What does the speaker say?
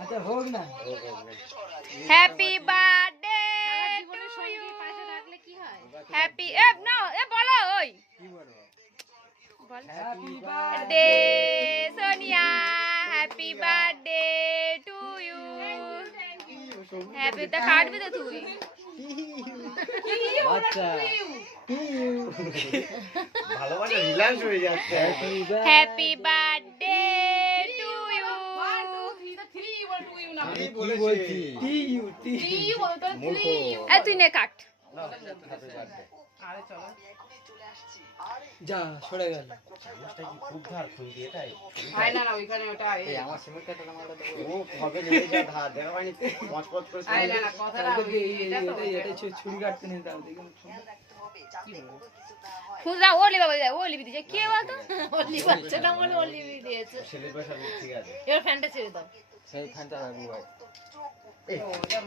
আচ্ছা হোক না। Happy birthday to you. Happy এ না এ বলো ওই কি বলবো? বল happy birthday Sonia, happy birthday to you. Happy তা কাটবি তো তুই। আচ্ছা ভালোবাসা রিল্যাক্স হয়ে যাচ্ছে। Happy birthday to you. আমি কি বলছি? টি ইউ টি মূর্খ। এ তুই নে কাট। যা সরে গেল। চামচটা কি খুব ধার খুলবি এটাই? ওটা আমার সিমেন্ট কাটা আমারটা দেবো। ও কবে নিয়ে যা ধার দেখা পাইনি পচ করে এটা ছুরি কাটতে নিয়ে দাও দেখুন। খুদা ওলি বাবা ওলি বিদি যে কে বলতো অলি বাচ্চা না বলে অলি দিয়েছে। ছেলে বসা ঠিক আছে। এবার ফ্যানটা ছেড়ে দাও। সেই ফ্যানটা রাখবো ভাই। এই, ওটা